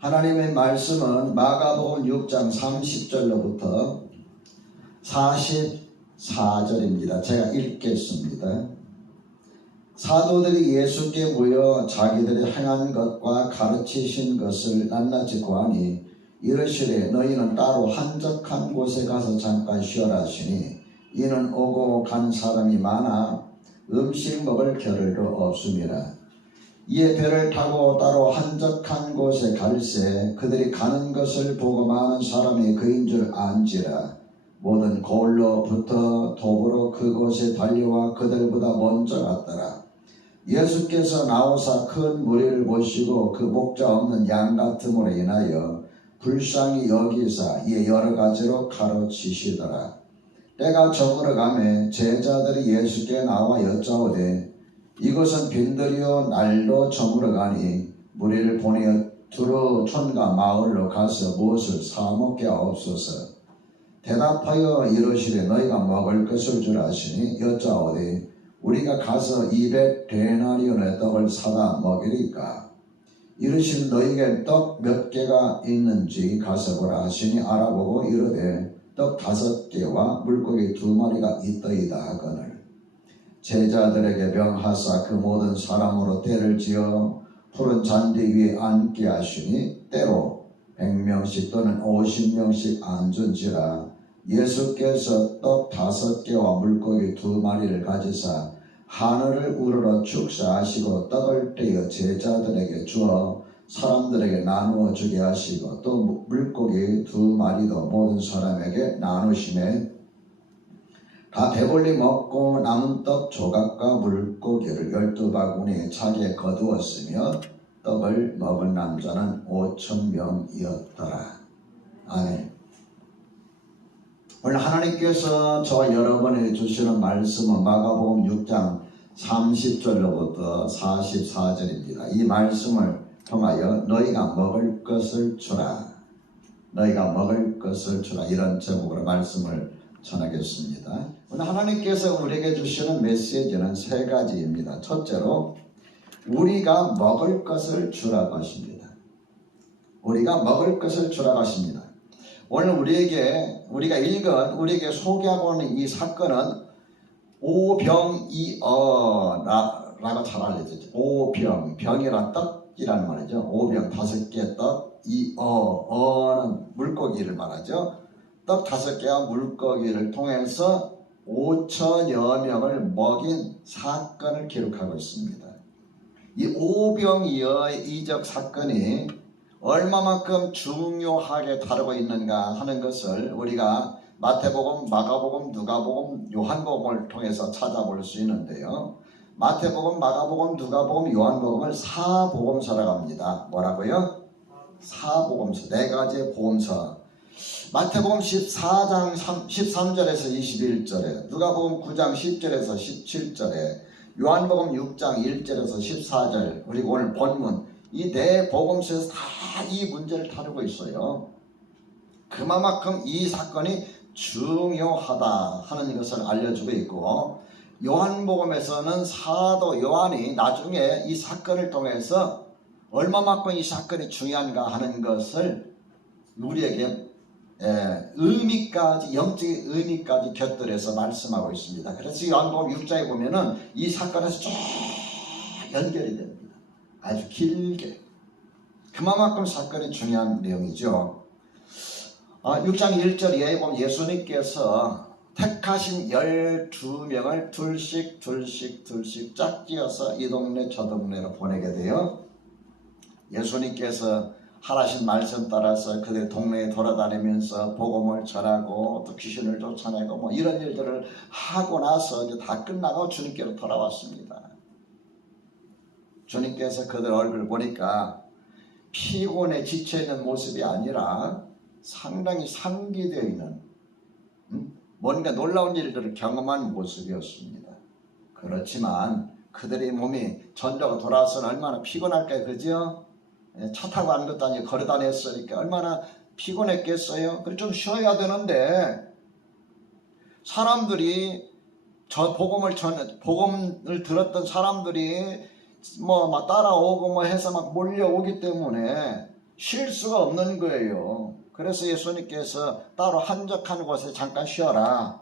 하나님의 말씀은 마가복음 6장 30절로부터 44절입니다. 제가 읽겠습니다. 사도들이 예수께 모여 자기들이 행한 것과 가르치신 것을 낱낱이 고하니 이르시되 너희는 따로 한적한 곳에 가서 잠깐 쉬어라 하시니 이는 오고 가는 사람이 많아 음식 먹을 겨를도 없음이라. 이에 배를 타고 따로 한적한 곳에 갈새 그들이 가는 것을 보고 많은 사람이 그인 줄 안지라. 모든 고을로부터 도보로 그곳에 달려와 그들보다 먼저 갔더라. 예수께서 나오사 큰 무리를 보시고 그 목자 없는 양 같음으로 인하여 불쌍히 여기사 이에 여러 가지로 가르치시더라. 때가 저물어 가매 제자들이 예수께 나와 여짜오되 이것은 빈들이요 날도 저물어 가니 무리를 보내어 두루 촌과 마을로 가서 무엇을 사 먹게 하옵소서. 대답하여 이르시되 너희가 먹을 것을 주라 하시니 여짜오되 우리가 가서 200데나리온의 떡을 사다 먹이리까. 이르시되 너희에게 떡 몇 개가 있는지 가서 보라 하시니 알아보고 이르되 떡 5개와 물고기 2마리가 있더이다 하거늘 제자들에게 명하사 그 모든 사람으로 때를 지어 푸른 잔디 위에 앉게 하시니 때로 100명씩 또는 50명씩 앉은지라. 예수께서 떡 5개와 물고기 2마리를 가지사 하늘을 우러러 축사하시고 떡을 떼어 제자들에게 주어 사람들에게 나누어 주게 하시고 또 물고기 2마리도 모든 사람에게 나누시매 다 배불리 먹고 남은 떡 조각과 물고기를 12바구니에 차게 거두었으며 떡을 먹은 남자는 5,000명이었더라. 아멘. 오늘 하나님께서 저와 여러분에게 주시는 말씀은 마가복음 6장 30절로부터 44절입니다. 이 말씀을 통하여 너희가 먹을 것을 주라. 너희가 먹을 것을 주라. 이런 제목으로 말씀을 전하겠습니다. 오늘 하나님께서 우리에게 주시는 메시지는 3가지입니다. 첫째로 우리가 먹을 것을 주라고 하십니다. 우리가 먹을 것을 주라고 하십니다. 오늘 우리가 읽은 우리에게 소개하고 있는 이 사건은 오병이어라고 잘 알려졌죠. 오병, 병이란 떡이라는 말이죠. 오병 5개 떡, 어는 물고기를 말하죠. 떡 5개와 물고기를 통해서 5천여 명을 먹인 사건을 기록하고 있습니다. 이 오병이어의 이적 사건이 얼마만큼 중요하게 다루고 있는가 하는 것을 우리가 마태복음, 마가복음, 누가복음, 요한복음을 통해서 찾아볼 수 있는데요. 마태복음, 마가복음, 누가복음, 요한복음을 사복음서라고 합니다. 뭐라고요? 사복음서, 4가지의 복음서. 마태복음 14장 13절에서 21절에, 누가복음 9장 10절에서 17절에, 요한복음 6장 1절에서 14절, 그리고 오늘 본문 이 4복음서에서 다 이 문제를 다루고 있어요. 그만큼 이 사건이 중요하다 하는 것을 알려주고 있고, 요한복음에서는 사도 요한이 나중에 이 사건을 통해서 얼마만큼 이 사건이 중요한가 하는 것을 우리에게 의미까지, 영적인 의미까지 곁들여서 말씀하고 있습니다. 그래서 요한복음 6장에 보면은 이 사건에서 쭉 연결이 됩니다. 아주 길게. 그만큼 사건이 중요한 내용이죠. 6장 1절에 보면 예수님께서 택하신 12명을 둘씩 짝지어서 이 동네 저 동네로 보내게 돼요. 예수님께서 하라신 말씀 따라서 그들 동네에 돌아다니면서 복음을 전하고 또 귀신을 쫓아내고 뭐 이런 일들을 하고 나서 이제 다 끝나고 주님께로 돌아왔습니다. 주님께서 그들 얼굴을 보니까 피곤해 지쳐있는 모습이 아니라 상당히 상기되어 있는 뭔가 놀라운 일들을 경험한 모습이었습니다. 그렇지만 그들의 몸이 전도가 돌아와서는 얼마나 피곤할까요? 그죠? 차 타고 가는 것도 아니고 걸어 다녔으니까 얼마나 피곤했겠어요? 그래서 좀 쉬어야 되는데 사람들이 복음을 들었던 사람들이 막 따라오고 해서 막 몰려오기 때문에 쉴 수가 없는 거예요. 그래서 예수님께서 따로 한적한 곳에 잠깐 쉬어라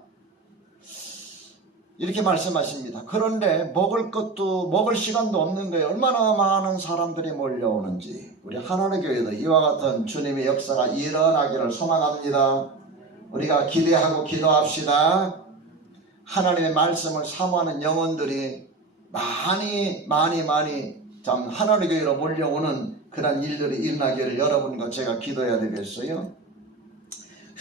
이렇게 말씀하십니다. 그런데 먹을 시간도 없는 거예요. 얼마나 많은 사람들이 몰려오는지. 우리 하나님의 교회도 이와 같은 주님의 역사가 일어나기를 소망합니다. 우리가 기대하고 기도합시다. 하나님의 말씀을 사모하는 영혼들이 많이 참 하나님의 교회로 몰려오는 그런 일들이 일어나기를 여러분과 제가 기도해야 되겠어요.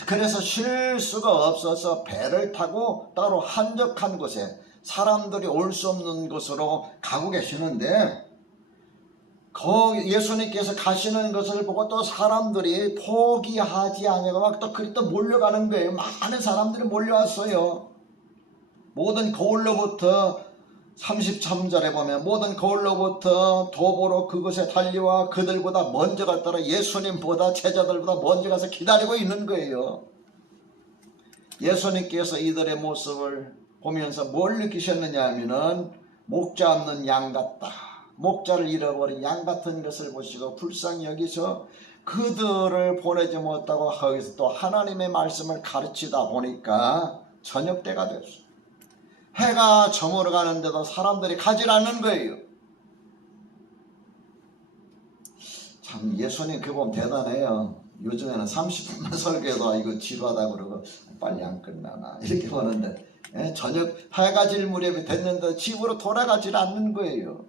그래서 쉴 수가 없어서 배를 타고 따로 한적한 곳에 사람들이 올 수 없는 곳으로 가고 계시는데 거기 예수님께서 가시는 것을 보고 또 사람들이 포기하지 않고 막 또 몰려가는 거예요. 많은 사람들이 몰려왔어요. 모든 거울로부터 33절에 보면 모든 거울로부터 도보로 그곳에 달려와 그들보다 먼저 갔더라. 예수님보다 제자들보다 먼저 가서 기다리고 있는 거예요. 예수님께서 이들의 모습을 보면서 뭘 느끼셨느냐 하면은 목자 없는 양 같다. 목자를 잃어버린 양 같은 것을 보시고 불쌍히 여기서 그들을 보내지 못하고 거기서 또 하나님의 말씀을 가르치다 보니까 저녁 때가 됐어요. 해가 저물어 가는데도 사람들이 가지 않는 거예요. 참 예수님 그거 보면 대단해요. 요즘에는 30분만 설교해도 이거 지루하다 그러고 빨리 안 끝나나 이렇게 보는데 저녁 해가 질 무렵이 됐는데 집으로 돌아가질 않는 거예요.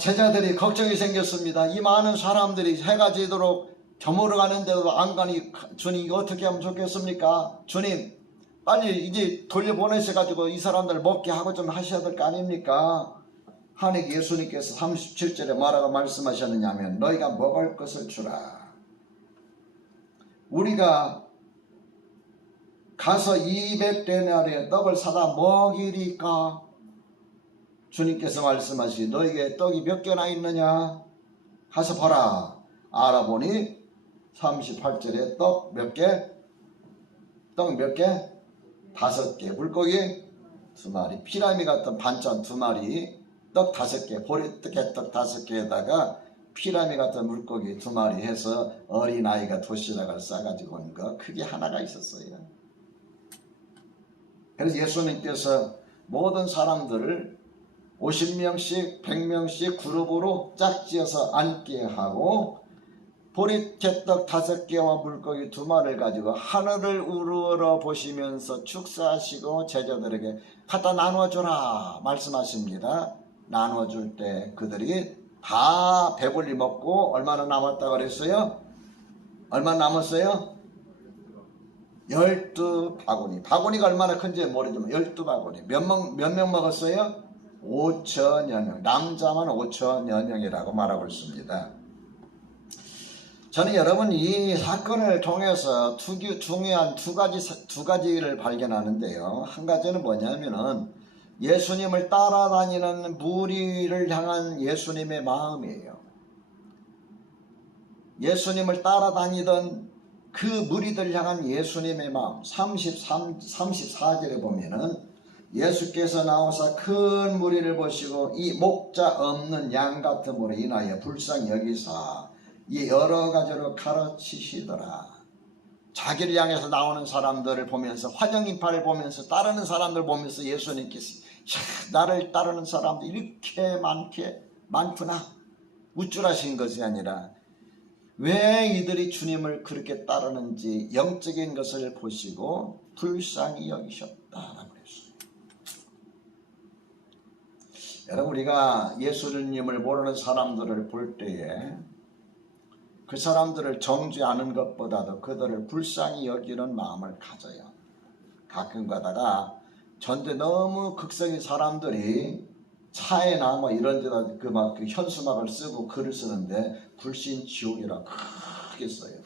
제자들이 걱정이 생겼습니다. 이 많은 사람들이 해가 지도록 저물어 가는데도 안 가니 주님 이거 어떻게 하면 좋겠습니까? 주님 빨리 이제 돌려보내셔가지고 이 사람들 먹게 하고 좀 하셔야 될 거 아닙니까? 하나님 예수님께서 37절에 뭐라고 말씀하셨느냐면 너희가 먹을 것을 주라. 우리가 가서 200데나리의 떡을 사다 먹이리까? 주님께서 말씀하시기 너희에게 떡이 몇 개나 있느냐? 가서 보라. 알아보니 38절에 떡 몇 개? 떡 몇 개? 5개, 물고기 2마리, 피라미 같은 반찬 2마리, 떡 5개, 보리떡 5개에다가 피라미 같은 물고기 2마리 해서 어린아이가 도시락을 싸가지고 온 거 그게 하나가 있었어요. 그래서 예수님께서 모든 사람들을 50명씩 100명씩 그룹으로 짝지어서 앉게 하고 보리깨떡 5개와 물고기 2마리를 가지고 하늘을 우러러 보시면서 축사하시고 제자들에게 갖다 나눠주라 말씀하십니다. 나눠줄 때 그들이 다 배불리 먹고 얼마나 남았다고 그랬어요? 얼마 남았어요? 12바구니. 바구니가 얼마나 큰지 모르지만 12바구니. 몇 명 먹었어요? 5천여 명. 남자만 5천여 명이라고 말하고 있습니다. 저는 여러분 이 사건을 통해서 중요한 두 가지를 발견하는데요. 한 가지는 뭐냐면은 예수님을 따라다니는 무리를 향한 예수님의 마음이에요. 예수님을 따라다니던 그 무리들 향한 예수님의 마음. 34절에 보면은 예수께서 나오사 큰 무리를 보시고 이 목자 없는 양 같음으로 인하여 불쌍히 여기사 이 여러 가지로 가르치시더라. 자기를 향해서 나오는 사람들을 보면서 환영인파를 보면서 따르는 사람들 보면서 예수님께서 나를 따르는 사람들이 이렇게 많구나 우쭐하신 것이 아니라 왜 이들이 주님을 그렇게 따르는지 영적인 것을 보시고 불쌍히 여기셨다라고 그랬어요. 여러분 우리가 예수님을 모르는 사람들을 볼 때에 그 사람들을 정죄하는 것보다도 그들을 불쌍히 여기는 마음을 가져요. 가끔 가다가 전대 너무 극성인 사람들이 차에나 뭐 이런 데다 그 현수막을 쓰고 글을 쓰는데 불신지옥이라 크게 써요.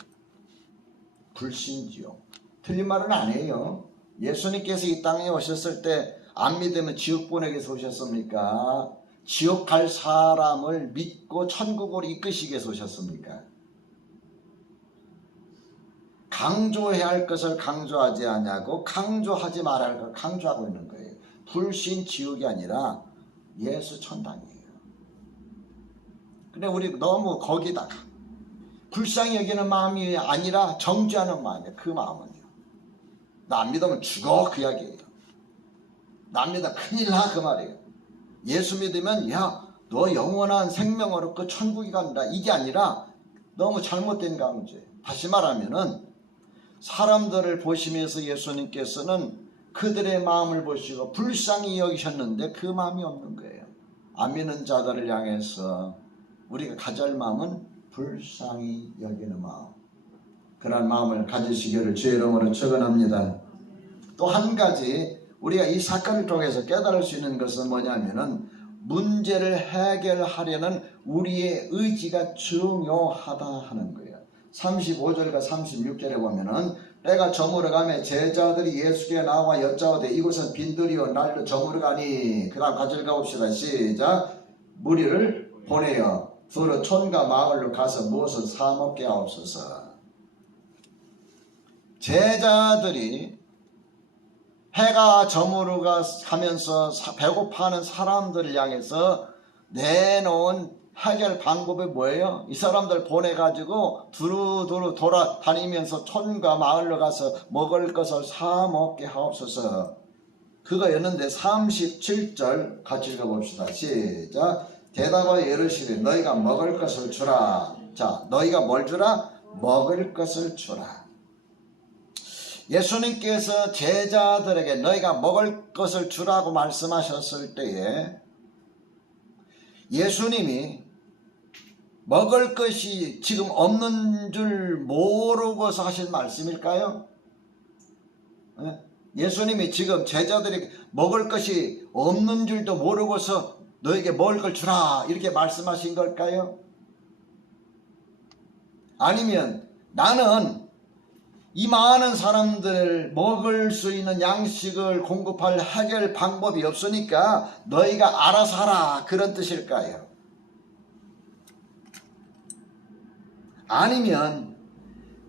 불신지옥. 틀린 말은 아니에요. 예수님께서 이 땅에 오셨을 때 안 믿으면 지옥 보내기 위해서 오셨습니까? 지옥 갈 사람을 믿고 천국으로 이끄시기 위해서 오셨습니까? 강조해야 할 것을 강조하지 않냐고 강조하지 말아야 할 걸 강조하고 있는 거예요. 불신 지옥이 아니라 예수 천당이에요. 근데 우리 너무 거기다가 불쌍히 여기는 마음이 아니라 정죄하는 마음이에요. 그 마음은요. 나 안 믿으면 죽어, 그 이야기예요. 나 안 믿으면 큰일 나, 그 말이에요. 예수 믿으면 야, 너 영원한 생명을 얻고 천국에 간다, 이게 아니라 너무 잘못된 강조예요. 다시 말하면은 사람들을 보시면서 예수님께서는 그들의 마음을 보시고 불쌍히 여기셨는데 그 마음이 없는 거예요. 안 믿는 자들을 향해서 우리가 가져야 할 마음은 불쌍히 여기는 마음, 그런 마음을 가지시기를 주의 이름으로 축원합니다. 또 한 가지 우리가 이 사건을 통해서 깨달을 수 있는 것은 뭐냐면은 문제를 해결하려는 우리의 의지가 중요하다 하는 거예요. 35절과 36절에 보면은 때가 저물어가며 제자들이 예수께 나와 여짜오되 이곳은 빈들이요 날로 저물어가니, 그 다음 같이 읽어봅시다. 시작. 무리를 보내어 두루 촌과 마을로 가서 무엇을 사 먹게 하옵소서. 제자들이 해가 저물어가 가면서 배고파하는 사람들을 향해서 내놓은 해결 방법이 뭐예요? 이 사람들 보내가지고 두루두루 돌아다니면서 촌과 마을로 가서 먹을 것을 사 먹게 하옵소서. 그거였는데 37절 같이 읽어봅시다. 시작. 대답하여 이르시되 너희가 먹을 것을 주라. 자, 너희가 뭘 주라? 먹을 것을 주라. 예수님께서 제자들에게 너희가 먹을 것을 주라고 말씀하셨을 때에 예수님이 먹을 것이 지금 없는 줄 모르고서 하신 말씀일까요? 예수님이 지금 제자들에게 먹을 것이 없는 줄도 모르고서 너에게 먹을 걸 주라 이렇게 말씀하신 걸까요? 아니면 나는 이 많은 사람들 먹을 수 있는 양식을 공급할 해결 방법이 없으니까 너희가 알아서 하라, 그런 뜻일까요? 아니면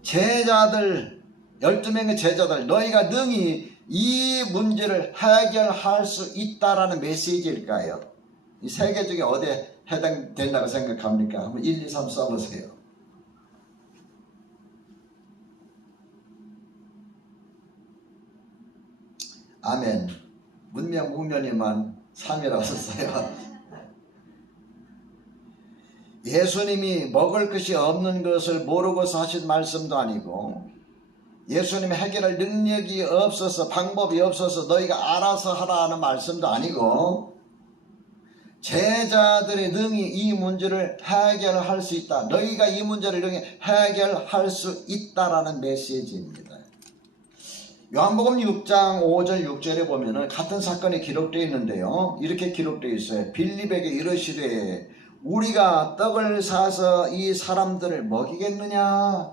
제자들 12명의 제자들 너희가 능히 이 문제를 해결할 수 있다라는 메시지일까요? 이 세 개 중에 어디에 해당된다고 생각합니까? 한번 1, 2, 3 써보세요. 아멘. 문명 무면이만 3이라고 썼어요. 예수님이 먹을 것이 없는 것을 모르고서 하신 말씀도 아니고 예수님이 해결할 능력이 없어서 방법이 없어서 너희가 알아서 하라 하는 말씀도 아니고 제자들이 능히 이 문제를 해결할 수 있다. 너희가 이 문제를 능히 해결할 수 있다라는 메시지입니다. 요한복음 6장 5절 6절에 보면은 같은 사건이 기록되어 있는데요. 이렇게 기록되어 있어요. 빌립에게 이르시되 우리가 떡을 사서 이 사람들을 먹이겠느냐?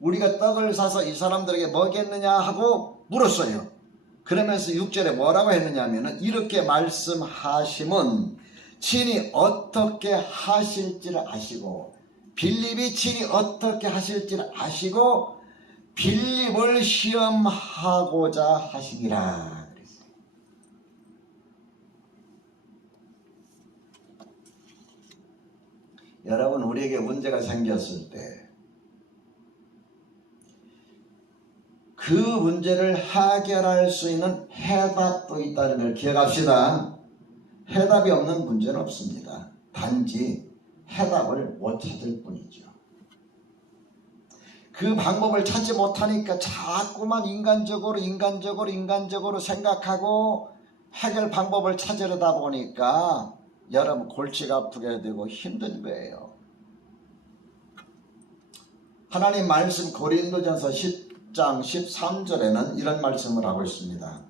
우리가 떡을 사서 이 사람들에게 먹이겠느냐 하고 물었어요. 그러면서 6절에 뭐라고 했느냐 하면은 이렇게 말씀하심은 친히 어떻게 하실지를 아시고 빌립이 친히 어떻게 하실지를 아시고 빌립을 시험하고자 하시니라 그랬어요. 여러분, 우리에게 문제가 생겼을 때 그 문제를 해결할 수 있는 해답도 있다는 걸 기억합시다. 해답이 없는 문제는 없습니다. 단지 해답을 못 찾을 뿐이죠. 그 방법을 찾지 못하니까 자꾸만 인간적으로 생각하고 해결 방법을 찾으려다 보니까 여러분 골치가 아프게 되고 힘든 거예요. 하나님 말씀 고린도전서 10장 13절에는 이런 말씀을 하고 있습니다.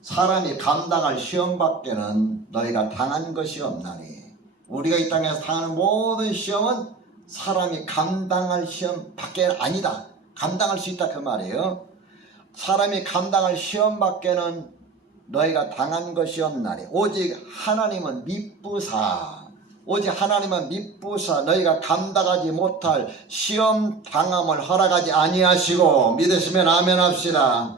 사람이 감당할 시험밖에는 너희가 당한 것이 없나니. 우리가 이 땅에서 당하는 모든 시험은 사람이 감당할 시험밖에 아니다. 감당할 수 있다 그 말이에요. 사람이 감당할 시험밖에는 너희가 당한 것이 없나니 오직 하나님은 미쁘사 너희가 감당하지 못할 시험 당함을 허락하지 아니하시고, 믿으시면 아멘 합시다.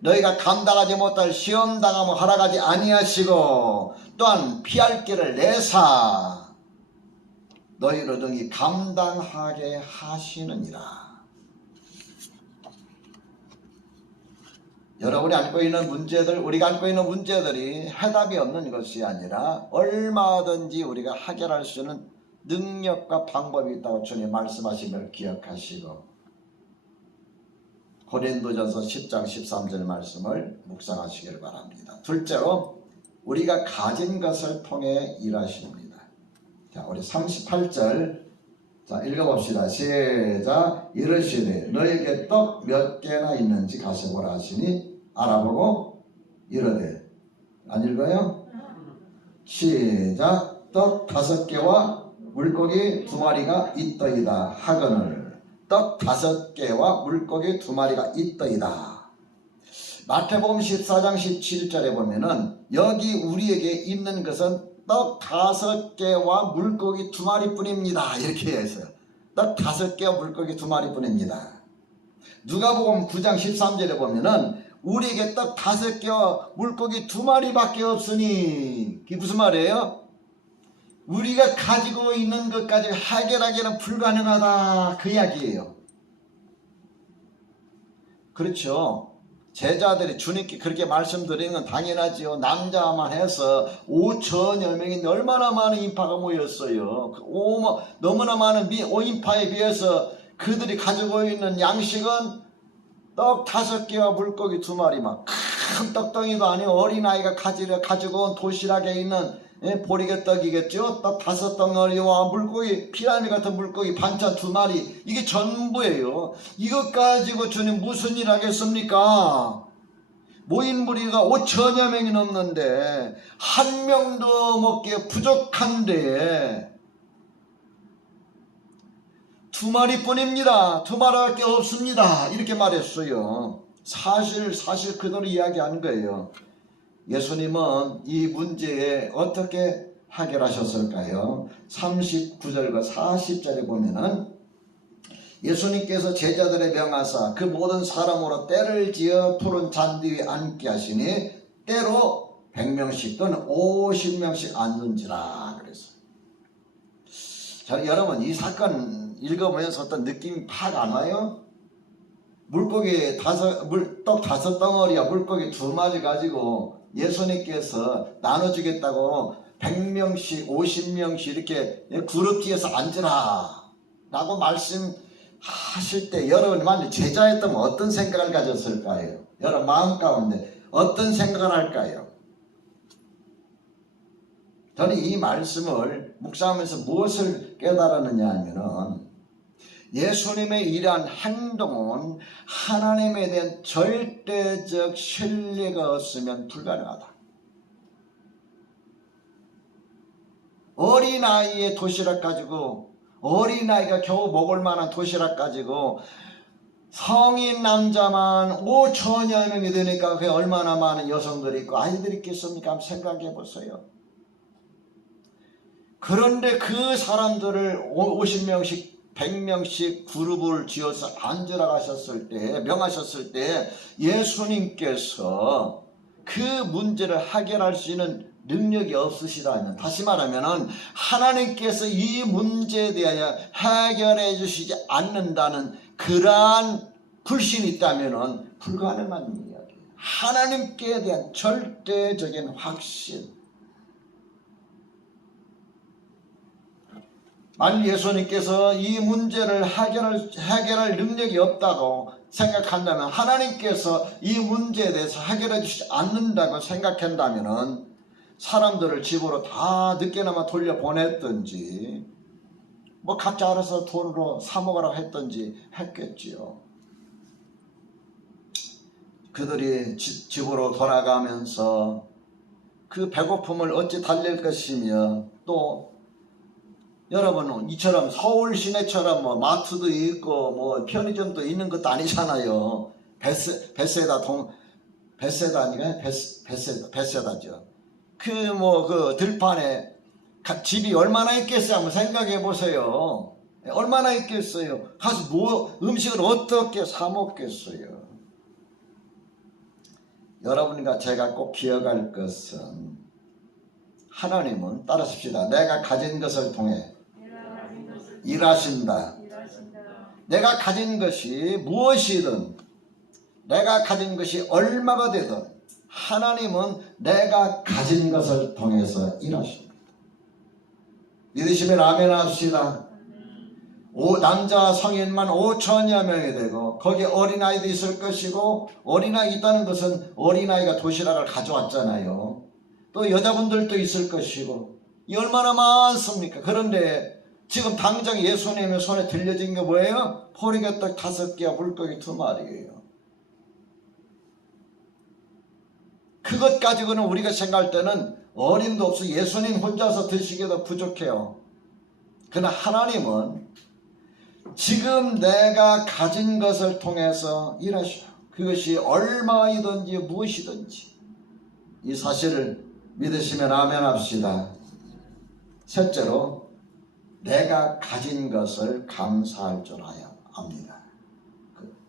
너희가 감당하지 못할 시험 당함을 허락하지 아니하시고 또한 피할 길을 내사 너희로 등이 감당하게 하시느니라. 여러분이 안고 있는 문제들, 우리가 안고 있는 문제들이 해답이 없는 것이 아니라 얼마든지 우리가 해결할 수 있는 능력과 방법이 있다고 주님 말씀하심을 기억하시고, 고린도전서 10장 13절 말씀을 묵상하시길 바랍니다. 둘째로 우리가 가진 것을 통해 일하십니다. 자, 우리 38절 자 읽어봅시다. 시작. 이르시되 너에게 떡 몇 개나 있는지 가세보라 하시니 알아보고 이르되. 안 읽어요? 시작. 떡 5개와 물고기 2마리가 있더이다 하거늘. 떡 5개와 물고기 2마리가 있더이다. 마태복음 14장 17절에 보면은 여기 우리에게 있는 것은 떡 5개와 물고기 2마리 뿐입니다. 이렇게 해서 떡 5개와 물고기 2마리 뿐입니다. 누가복음 9장 13절에 보면은 우리에게 떡 5개와 물고기 2마리밖에 없으니, 그게 무슨 말이에요? 우리가 가지고 있는 것까지 해결하기는 불가능하다, 그 이야기예요. 그렇죠. 제자들이 주님께 그렇게 말씀드리는 건 당연하지요. 남자만 해서 5천여 명인데 얼마나 많은 인파가 모였어요. 너무나 많은 인파에 비해서 그들이 가지고 있는 양식은 떡 5개와 물고기 2마리만, 큰 떡덩이도 아니고 어린아이가 가지고 온 도시락에 있는 보리개떡이겠죠. 떡 5덩어리와 물고기, 피라미 같은 물고기 반찬 2마리, 이게 전부예요. 이것 가지고 주님 무슨 일 하겠습니까? 모인 무리가 5천여 명이 넘는데 한 명도 먹기에 부족한데 2마리 뿐입니다. 2마리밖에 없습니다. 이렇게 말했어요. 사실 그대로 이야기하는 거예요. 예수님은 이 문제에 어떻게 해결하셨을까요? 39절과 40절에 보면은 예수님께서 제자들의 명하사 그 모든 사람으로 때를 지어 푸른 잔디 위에 앉게 하시니 때로 100명씩 또는 50명씩 앉는지라 그랬어요. 자, 여러분 이 사건 읽어보면서 어떤 느낌이 팍 안 와요? 떡 5덩어리와 물고기 2마리 가지고 예수님께서 나눠주겠다고 100명씩 50명씩 이렇게 그룹지에서 앉으라 라고 말씀하실 때 여러분이 만약 제자였다면 어떤 생각을 가졌을까요? 여러분 마음 가운데 어떤 생각을 할까요? 저는 이 말씀을 묵상하면서 무엇을 깨달았느냐 하면은 예수님의 이러한 행동은 하나님에 대한 절대적 신뢰가 없으면 불가능하다. 어린아이의 도시락 가지고, 어린아이가 겨우 먹을 만한 도시락 가지고 성인 남자만 5천여 명이 되니까 그게 얼마나 많은 여성들이 있고 아이들이 있겠습니까? 한번 생각해 보세요. 그런데 그 사람들을 50명씩 100명씩 그룹을 지어서 앉으라 하셨을 때, 명하셨을 때 예수님께서 그 문제를 해결할 수 있는 능력이 없으시다면, 다시 말하면 하나님께서 이 문제에 대하여 해결해 주시지 않는다는 그러한 불신이 있다면 불가능한 이야기예요. 하나님께 대한 절대적인 확신. 만약 예수님께서 이 문제를 해결할 능력이 없다고 생각한다면, 하나님께서 이 문제에 대해서 해결해 주시지 않는다고 생각한다면 사람들을 집으로 다 늦게나마 돌려보냈든지 뭐 각자 알아서 돈으로 사 먹으라고 했든지 했겠지요. 그들이 집으로 돌아가면서 그 배고픔을 어찌 달랠 것이며, 또 여러분 이처럼 서울 시내처럼 뭐 마트도 있고 뭐 편의점도 있는 것도 아니잖아요. 베세다죠. 그 들판에 집이 얼마나 있겠어요? 한번 생각해 보세요. 얼마나 있겠어요? 가서 뭐 음식을 어떻게 사 먹겠어요? 여러분과 제가 꼭 기억할 것은, 하나님은 따라합시다. 내가 가진 것을 통해 일하신다. 내가 가진 것이 무엇이든, 내가 가진 것이 얼마가 되든 하나님은 내가 가진 것을 통해서 일하십니다. 믿으시면 아멘 합시다. 남자 성인만 5천여 명이 되고 거기에 어린아이도 있을 것이고, 어린아이 있다는 것은 어린아이가 도시락을 가져왔잖아요. 또 여자분들도 있을 것이고, 이 얼마나 많습니까? 그런데 지금 당장 예수님의 손에 들려진 게 뭐예요? 포리개떡 5개와 물고기 2마리예요. 그것 가지고는 우리가 생각할 때는 어림도 없어 예수님 혼자서 드시기도 부족해요. 그러나 하나님은 지금 내가 가진 것을 통해서 일하셔. 그것이 얼마이든지 무엇이든지. 이 사실을 믿으시면 아멘 합시다. 셋째로, 내가 가진 것을 감사할 줄 알아야 합니다.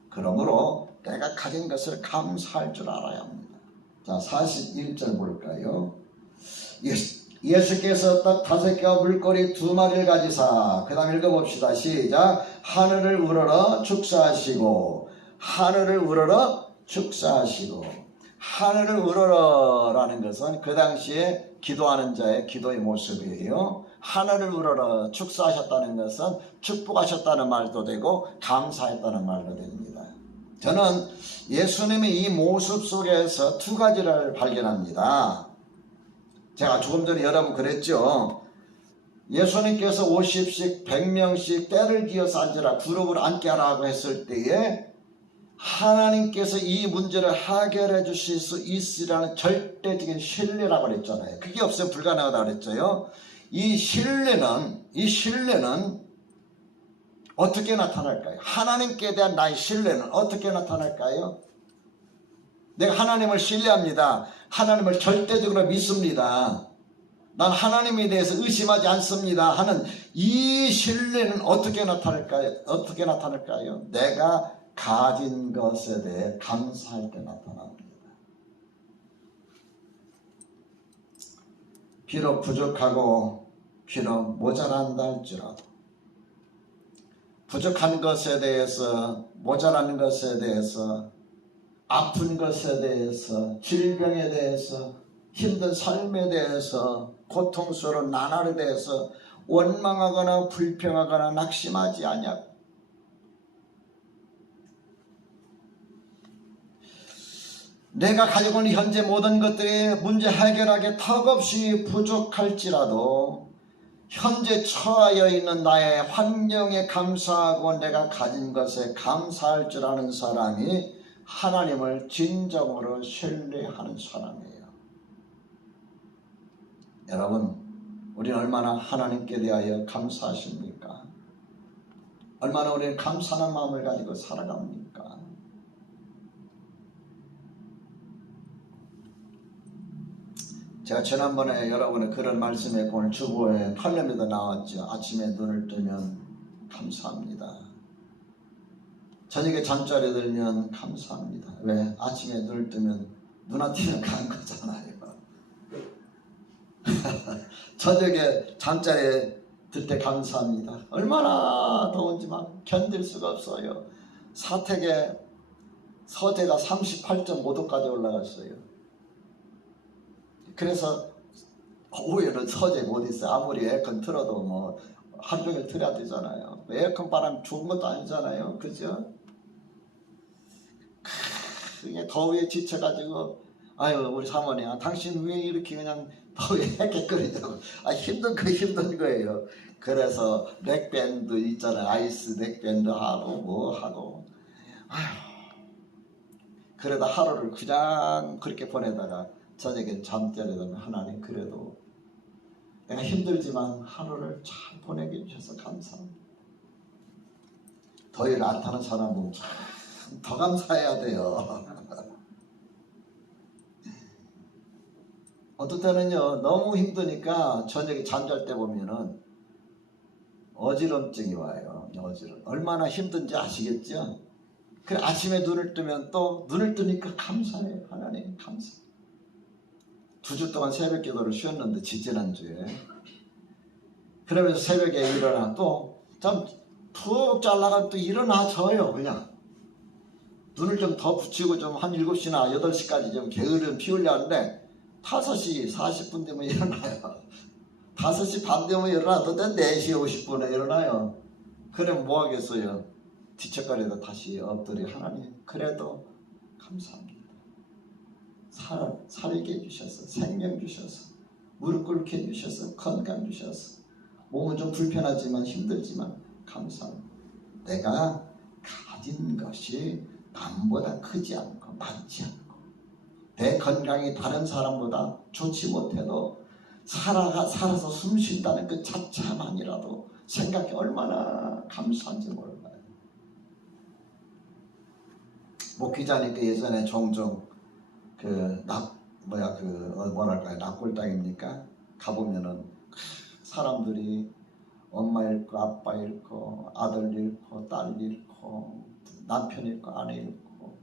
그러므로 내가 가진 것을 감사할 줄 알아야 합니다. 자, 41절 볼까요? 예수께서 떡 5개와 물고기 2마리를 가지사, 그 다음 읽어봅시다. 시작. 하늘을 우러러 축사하시고, 하늘을 우러러 축사하시고. 하늘을 우러러라는 것은 그 당시에 기도하는 자의 기도의 모습이에요. 하늘을 우러러 축사하셨다는 것은 축복하셨다는 말도 되고 감사했다는 말도 됩니다. 저는 예수님의 이 모습 속에서 2가지를 발견합니다. 제가 조금 전에 여러분 그랬죠. 예수님께서 50씩 100명씩 때를 기어서 앉으라, 그룹을 앉게 하라고 했을 때에 하나님께서 이 문제를 해결해 주실 수 있으라는 절대적인 신뢰라고 그랬잖아요. 그게 없으면 불가능하다고 그랬죠. 이 신뢰는 어떻게 나타날까요? 하나님께 대한 나의 신뢰는 어떻게 나타날까요? 내가 하나님을 신뢰합니다. 하나님을 절대적으로 믿습니다. 난 하나님에 대해서 의심하지 않습니다 하는 이 신뢰는 어떻게 나타날까요? 내가 가진 것에 대해 감사할 때 나타납니다. 비록 부족하고 비록 모자란다 할지라도, 부족한 것에 대해서, 모자라는 것에 대해서, 아픈 것에 대해서, 질병에 대해서, 힘든 삶에 대해서, 고통스러운 나날에 대해서 원망하거나 불평하거나 낙심하지 아니하고, 내가 가지고 있는 현재 모든 것들이 문제 해결하기에 턱없이 부족할지라도 현재 처하여 있는 나의 환경에 감사하고 내가 가진 것에 감사할 줄 아는 사람이 하나님을 진정으로 신뢰하는 사람이에요. 여러분, 우리는 얼마나 하나님께 대하여 감사하십니까? 얼마나 우리는 감사하는 마음을 가지고 살아갑니까? 제가 지난번에 여러분의 그런 말씀에 오늘 주보에 팔렘에도 나왔죠. 아침에 눈을 뜨면 감사합니다. 저녁에 잠자리 들면 감사합니다. 왜? 아침에 눈을 뜨면 눈앞이면 간 거잖아요. 저녁에 잠자리 들 때 감사합니다. 얼마나 더운지 막 견딜 수가 없어요. 사택에 서재가 38.5도까지 올라갔어요. 그래서 오후에는 서재 못 있어요. 아무리 에어컨 틀어도 뭐 하루 종일 틀어야 되잖아요. 에어컨 바람 좋은 것도 아니잖아요. 그죠? 그게 더위에 지쳐가지고, 아유 우리 사모님, 당신 왜 이렇게 그냥 더위에 헥헥거리냐고. 힘든 거예요. 그래서 넥밴드 있잖아요. 아이스 넥밴드 하고 뭐 하고, 아유, 그러다 하루를 그냥 그렇게 보내다가 저녁에 잠자리 들면 하나님, 그래도 내가 힘들지만 하루를 잘 보내게 해주셔서 감사합니다. 더위를 안 타는 사람은 참 더 감사해야 돼요. 어떨 때는요, 너무 힘드니까 저녁에 잠잘 때 보면은 어지럼증이 와요. 얼마나 힘든지 아시겠죠? 그래, 아침에 눈을 뜨면 또 눈을 뜨니까 감사해요. 하나님 감사. 2주 동안 새벽 기도를 쉬었는데, 지지난주에. 그러면서 새벽에 일어나 또 좀 푹 잘라가지고 또 일어나져요. 그냥 눈을 좀 더 붙이고 좀 한 7시나 8시까지 좀 게으름 피우려 하는데 5시 40분 되면 일어나요. 5시 반 되면 일어나도 4시 50분에 일어나요. 그럼 뭐 하겠어요? 뒤척거리다 다시 엎드려. 하나님 그래도 감사합니다. 살게 해주셔서, 생명 주셔서, 무릎 꿇게 해주셔서, 건강 주셔서, 몸은 좀 불편하지만 힘들지만 감사합니다. 내가 가진 것이 남보다 크지 않고 많지 않고 내 건강이 다른 사람보다 좋지 못해도 살아서 숨 쉰다는 그 자체만이라도 생각해 얼마나 감사한지 몰라요. 목회자니까 예전에 종종 납골 땅입니까? 가보면은 사람들이 엄마 잃고 아빠 잃고 아들 잃고 딸 잃고 남편 잃고 아내 잃고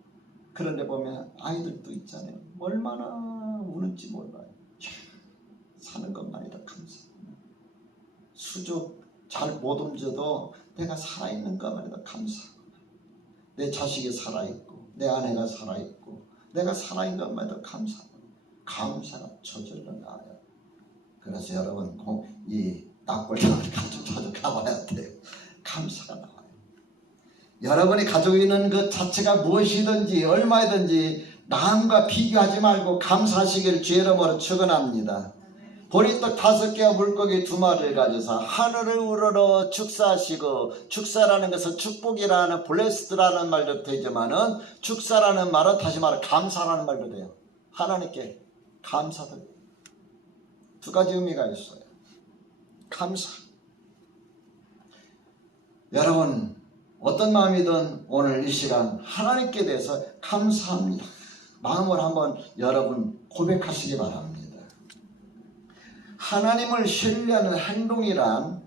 그런데 보면 아이들도 있잖아요. 얼마나 우는지 몰라요. 사는 것만이다 감사합니다. 수족 잘 못 움직여도 내가 살아있는 것만이다 감사합니다. 내 자식이 살아있고 내 아내가 살아있고 내가 살아있는 것만이다 감사합니다. 감사가 저절로 나와요. 그래서 여러분 이 납골당을 자주 가봐야 돼요. 감사가 나와요. 여러분이 가지고 있는 것 자체가 무엇이든지 얼마든지 남과 비교하지 말고 감사하시기를 주의 이름으로 축원합니다. 보리떡 5개와 물고기 2마리를 가져서 하늘을 우러러 축사하시고, 축사라는 것은 축복이라는 블레스드라는 말도 되지만은 축사라는 말은 다시 말해 감사라는 말도 돼요. 하나님께 감사드려요. 2가지 의미가 있어요. 감사. 여러분 어떤 마음이든 오늘 이 시간 하나님께 대해서 감사합니다 마음을 한번 여러분 고백하시기 바랍니다. 하나님을 신뢰하는 행동이란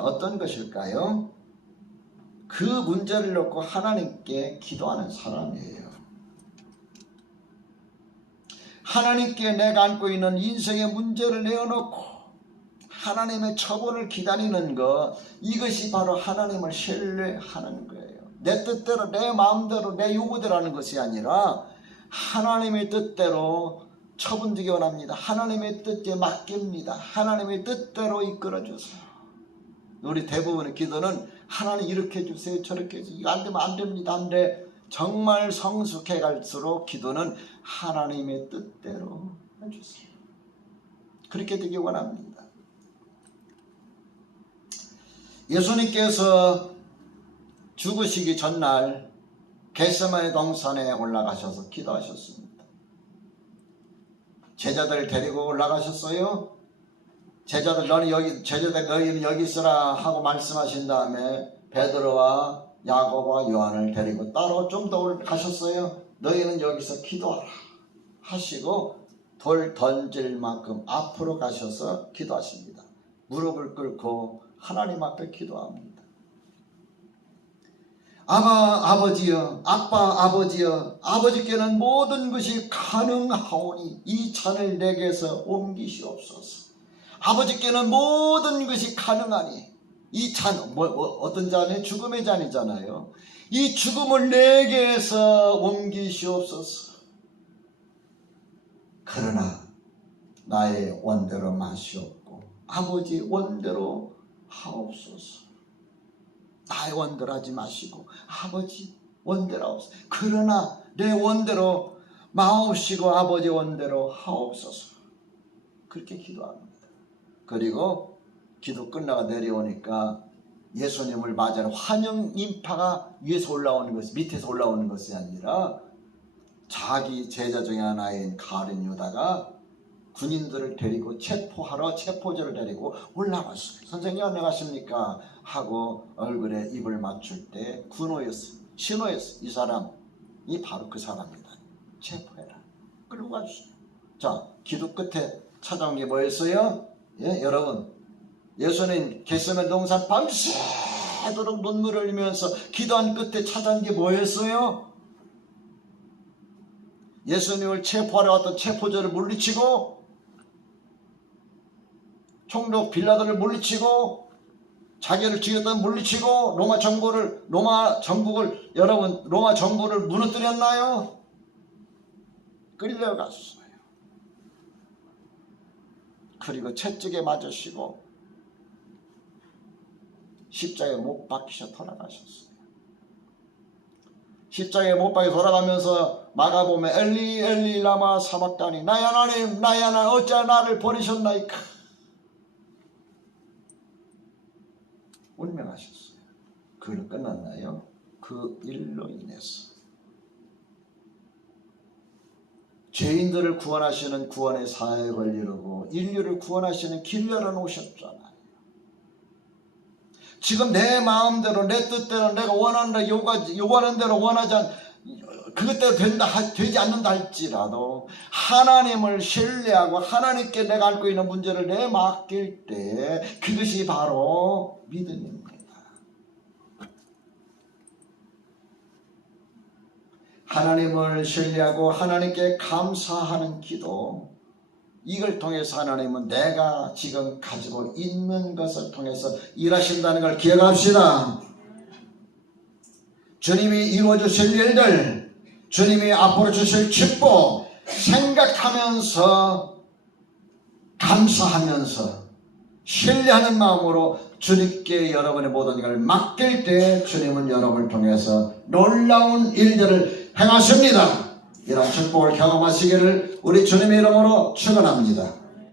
어떤 것일까요? 그 문제를 놓고 하나님께 기도하는 사람이에요. 하나님께 내가 안고 있는 인생의 문제를 내어놓고 하나님의 처분을 기다리는 것, 이것이 바로 하나님을 신뢰하는 거예요. 내 뜻대로 내 마음대로 내 요구대로 하는 것이 아니라 하나님의 뜻대로 처분되기 원합니다. 하나님의 뜻에 맡깁니다. 하나님의 뜻대로 이끌어주세요. 우리 대부분의 기도는 하나님 이렇게 해주세요 저렇게 해주세요 이거 안되면 안됩니다 안돼. 정말 성숙해 갈수록 기도는 하나님의 뜻대로 해주세요. 그렇게 되기 원합니다. 예수님께서 죽으시기 전날 겟세마네 동산에 올라가셔서 기도하셨습니다. 제자들 데리고 올라가셨어요. 너희는 여기 있으라 하고 말씀하신 다음에 베드로와 야고보와 요한을 데리고 따로 좀 더 가셨어요. 너희는 여기서 기도하라 하시고 돌 던질 만큼 앞으로 가셔서 기도하십니다. 무릎을 꿇고 하나님 앞에 기도합니다. 아버지여, 아버지여, 아버지께는 모든 것이 가능하오니 이 잔을 내게서 옮기시옵소서. 아버지께는 모든 것이 가능하니 이 잔, 어떤 잔이? 죽음의 잔이잖아요. 이 죽음을 내게서 옮기시옵소서. 그러나 나의 원대로 마시옵고 아버지 원대로 하옵소서. 나의 원대로 하지 마시고 아버지 원대로 하옵소서. 그러나 내 원대로 마옵시고 아버지 원대로 하옵소서. 그렇게 기도합니다. 그리고 기도 끝나가 내려오니까 예수님을 맞이하는 환영 인파가 위에서 올라오는 것이 밑에서 올라오는 것이 아니라 자기 제자 중에 하나인 가룟 유다가 군인들을 데리고 체포자를 데리고 올라왔어요. 선생님 안녕하십니까 하고 얼굴에 입을 맞출 때 군호였어요. 신호였어요. 이 사람이 바로 그 사람이다. 체포해라. 끌고 가주세요. 자, 기도 끝에 찾아온 게 뭐였어요? 예, 여러분 예수님 겟세마네 동산 밤새도록 눈물을 흘리면서 기도한 끝에 찾아온 게 뭐였어요? 예수님을 체포하러 왔던 체포자를 물리치고 총독 빌라도를 물리치고 자기를 죽였던 물리치고 로마 정부를 무너뜨렸나요? 끌려갔어요. 그리고 채찍에 맞으시고 십자가에 못 박히셔 돌아가셨어요. 십자가에 못 박혀 돌아가면서 마가복음에 엘리 엘리 라마 사박다니 나의 하나님 나의 하나님 어찌 나를 버리셨나이까 운명하셨어요. 그걸로 끝났나요? 그 일로 인해서 죄인들을 구원하시는 구원의 사역을 이루고 인류를 구원하시는 길 열어놓으셨잖아요. 지금 내 마음대로 내 뜻대로 내가 원하는 대로 요구하는 대로 원하지 그것대로 되지 않는다 할지라도 하나님을 신뢰하고 하나님께 내가 앓고 있는 문제를 내 맡길 때 그것이 바로 믿음입니다. 하나님을 신뢰하고 하나님께 감사하는 기도, 이걸 통해서 하나님은 내가 지금 가지고 있는 것을 통해서 일하신다는 걸 기억합시다. 주님이 이루어주실 일들, 주님이 앞으로 주실 축복 생각하면서 감사하면서 신뢰하는 마음으로 주님께 여러분의 모든 것을 맡길 때 주님은 여러분을 통해서 놀라운 일들을 행하십니다. 이런 축복을 경험하시기를 우리 주님의 이름으로 축원합니다.